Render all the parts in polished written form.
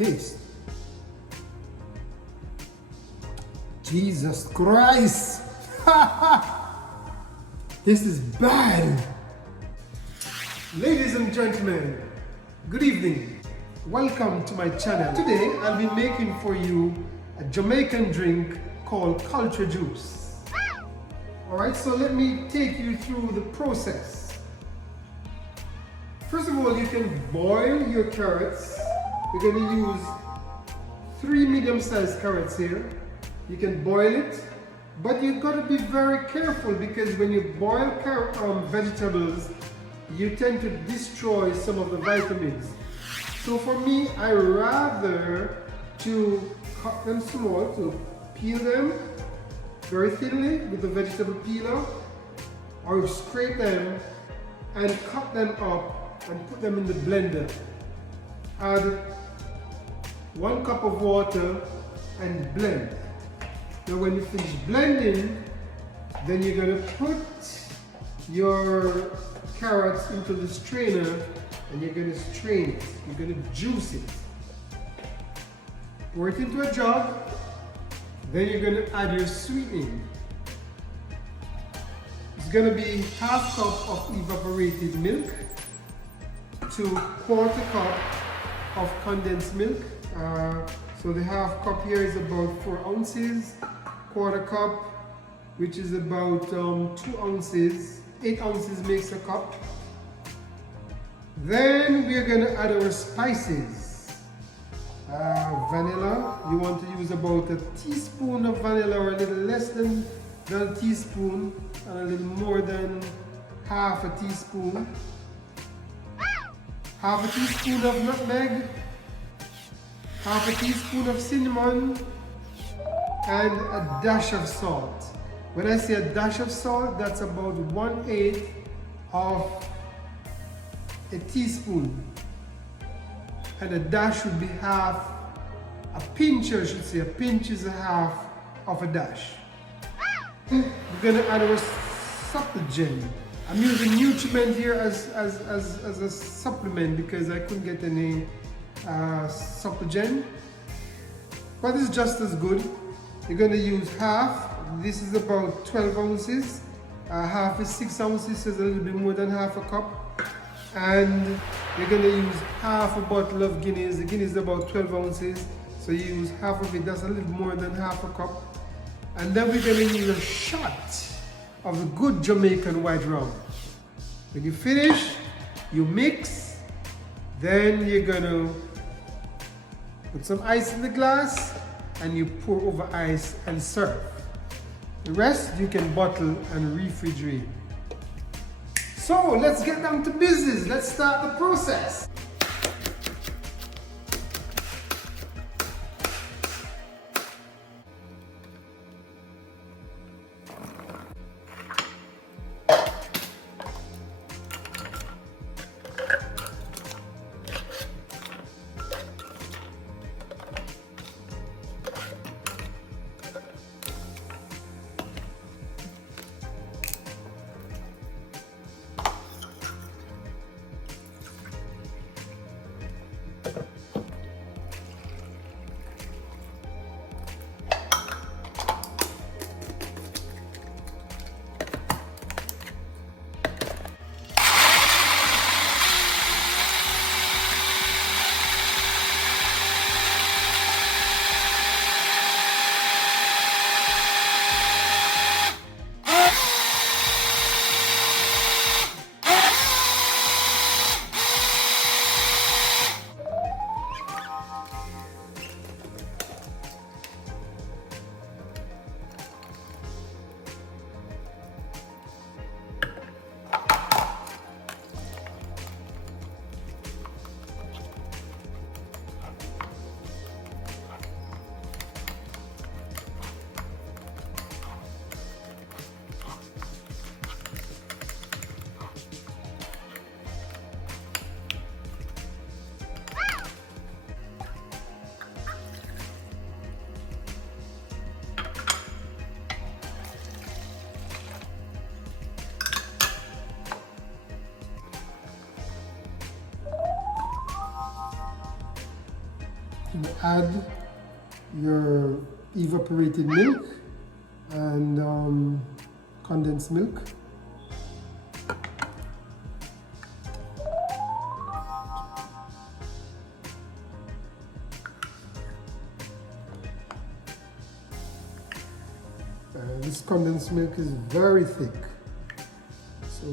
taste. Jesus Christ! This is bad. Ladies and gentlemen, good evening. Welcome to my channel. Today I'll be making for you a Jamaican drink called culture juice. Alright, so let me take you through the process. First of all, you can boil your carrots. We're going to use 3 medium-sized carrots here. You can boil it, but you've got to be very careful because when you boil vegetables, you tend to destroy some of the vitamins. So for me, I rather to cut them small, to peel them very thinly with the vegetable peeler, or scrape them and cut them up and put them in the blender. Add 1 cup of water and blend. Now when you finish blending, then you're going to put your carrots into the strainer and you're going to strain it. You're going to juice it. Pour it into a jug. Then you're going to add your sweetening. It's going to be ½ cup of evaporated milk to ¼ cup of condensed milk. So the ½ cup here is about 4 ounces. ¼ cup, which is about 2 ounces. 8 ounces makes a cup. Then we are going to add our spices. Vanilla, you want to use about a teaspoon of vanilla, or a little less than a teaspoon, and a little more than ½ a teaspoon. ½ a teaspoon of nutmeg, ½ a teaspoon of cinnamon, and a dash of salt. When I say a dash of salt, that's about 1/8 of a teaspoon. And a dash would be a pinch, I should say. A pinch is a half of a dash. We're gonna add our supligen. I'm using NUTRAMENT here as a supplement because I couldn't get any supligen. But it's just as good. You're gonna use half. This is about 12 ounces. Half is 6 ounces, so it's a little bit more than ½ a cup. And you're going to use ½ a bottle of Guinness. The Guinness is about 12 ounces, so you use ½ of it. That's a little more than ½ a cup. And then we're going to use a shot of the good Jamaican white rum. When you finish, you mix. Then you're going to put some ice in the glass and you pour over ice and serve. The rest you can bottle and refrigerate. So let's get down to business. Let's start the process. and add your evaporated milk and condensed milk. This condensed milk is very thick,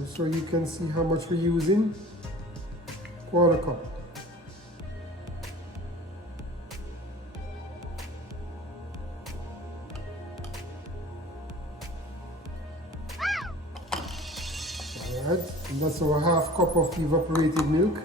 so you can see how much we're using. Quarter cup. Alright, and that's our half cup of evaporated milk.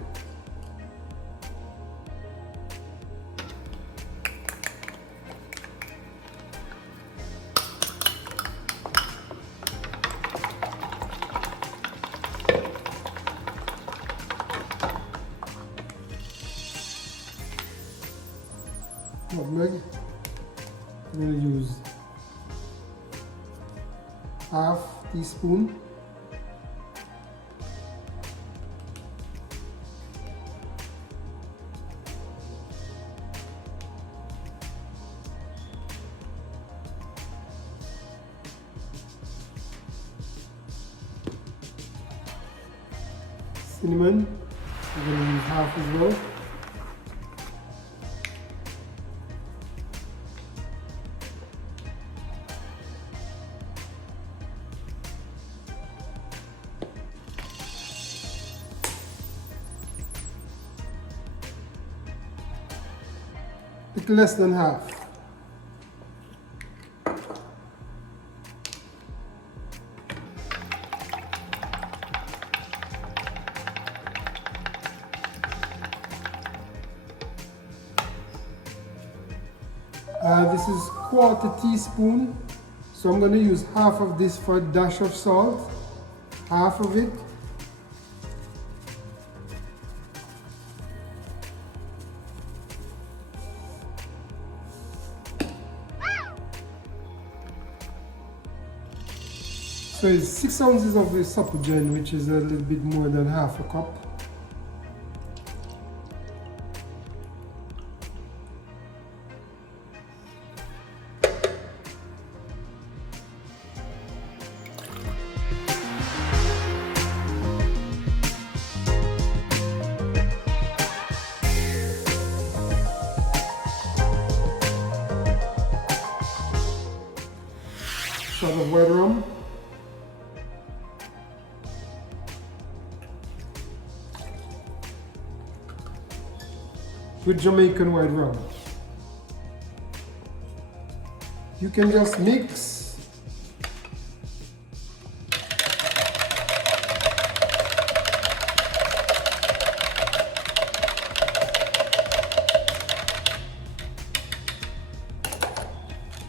Nutmeg. I'm going to use half teaspoon. Cinnamon, I'm going to use half as well. Little less than half. This is quarter teaspoon, so I'm going to use half of this for a dash of salt, half of it. So it's 6 ounces of the supligen, which is a little bit more than half a cup. Shot of white rum. With Jamaican white rum. You can just mix.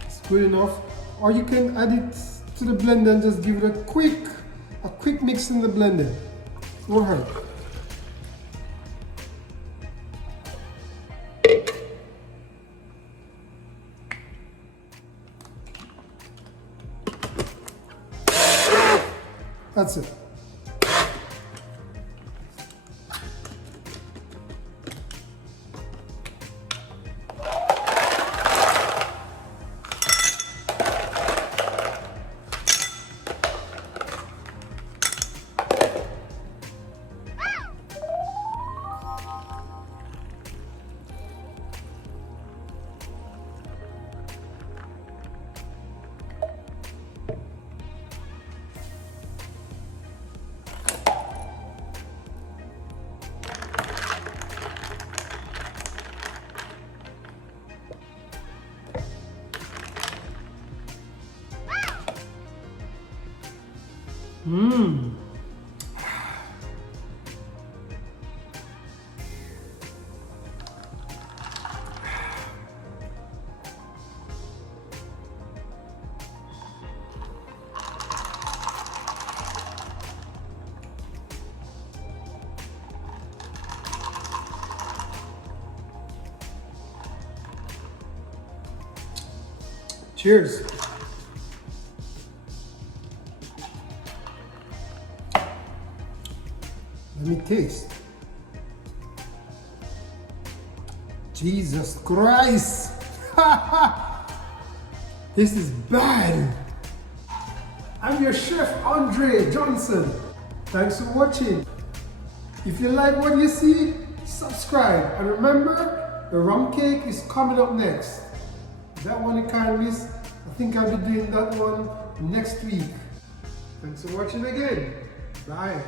It's good enough. Or you can add it to the blender and just give it a quick mix in the blender. Won't hurt. That's it. Cheers. Let me taste. Jesus Christ! This is bad! I'm your chef, Andrae Johnson. Thanks for watching. If you like what you see, subscribe. And remember, the rum cake is coming up next. That one you can't miss. I think I'll be doing that one next week. Thanks for watching again. Bye.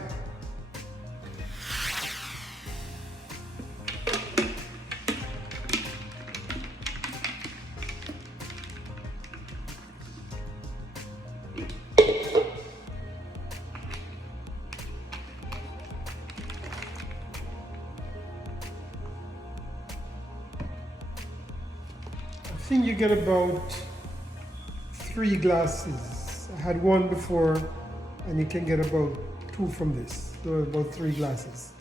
I think you get about 3 glasses. I had one before, and you can get about 2 from this. So about 3 glasses.